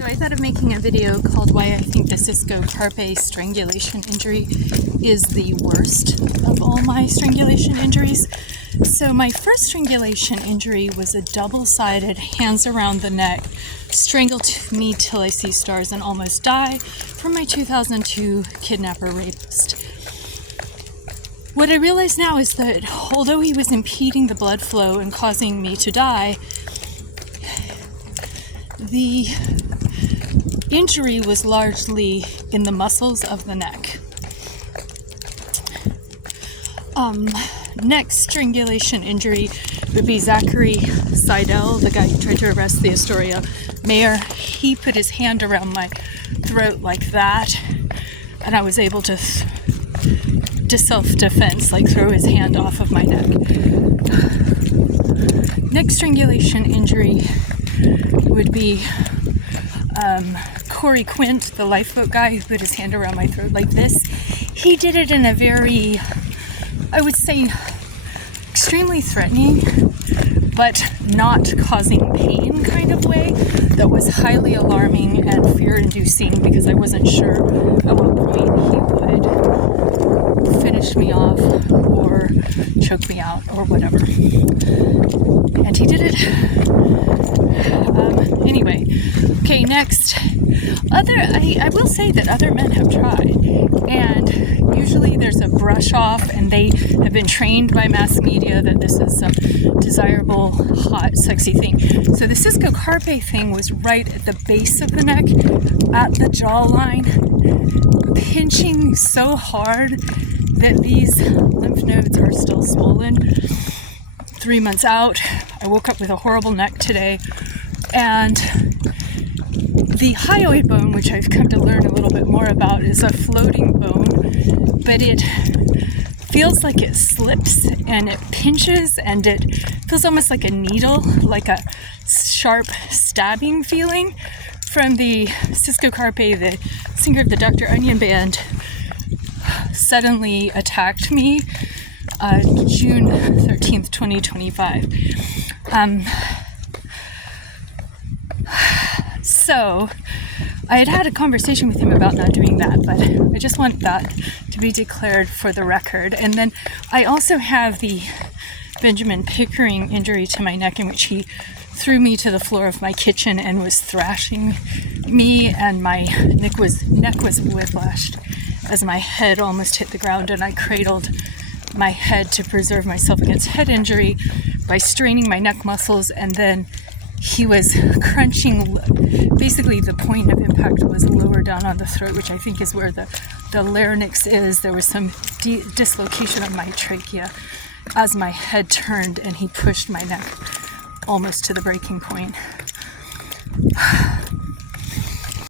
So I thought of making a video called Why I Think the Cisco Carpe strangulation injury is the worst of all my strangulation injuries. So my first strangulation injury was a double-sided, hands around the neck, strangled me till I see stars and almost die from my 2002 kidnapper rapist. What I realize now is that although he was impeding the blood flow and causing me to die, the injury was largely in the muscles of the neck. Next strangulation injury would be Zachary Seidel, the guy who tried to arrest the Astoria mayor. He put his hand around my throat like that, and I was able to self-defense, like throw his hand off of my neck. Next strangulation injury would be Corey Quint, the lifeboat guy who put his hand around my throat like this. He did it in a very, I would say, extremely threatening, but not causing pain kind of way that was highly alarming and fear-inducing because I wasn't sure at what point he would finish me off or choke me out or whatever. And he did it. Anyway, okay, next. I will say that other men have tried, and usually there's a brush off, and they have been trained by mass media that this is some desirable, hot, sexy thing. So the Cisco Carpe thing was right at the base of the neck, at the jawline, pinching so hard that these lymph nodes are still swollen. 3 months out, I woke up with a horrible neck today, and the hyoid bone, which I've come to learn a little bit more about, is a floating bone, but it feels like it slips and it pinches and it feels almost like a needle, like a sharp stabbing feeling from the Cisco Carpe. The singer of the Dr. Onion Band suddenly attacked me June 13th, 2025. So I had a conversation with him about not doing that, but I just want that to be declared for the record. And then I also have the Benjamin Pickering injury to my neck, in which he threw me to the floor of my kitchen and was thrashing me, and my neck was whiplashed as my head almost hit the ground, and I cradled my head to preserve myself against head injury by straining my neck muscles, and then he was crunching. Basically, the point of impact was lower down on the throat, which I think is where the larynx is. There was some dislocation of my trachea as my head turned, and he pushed my neck almost to the breaking point.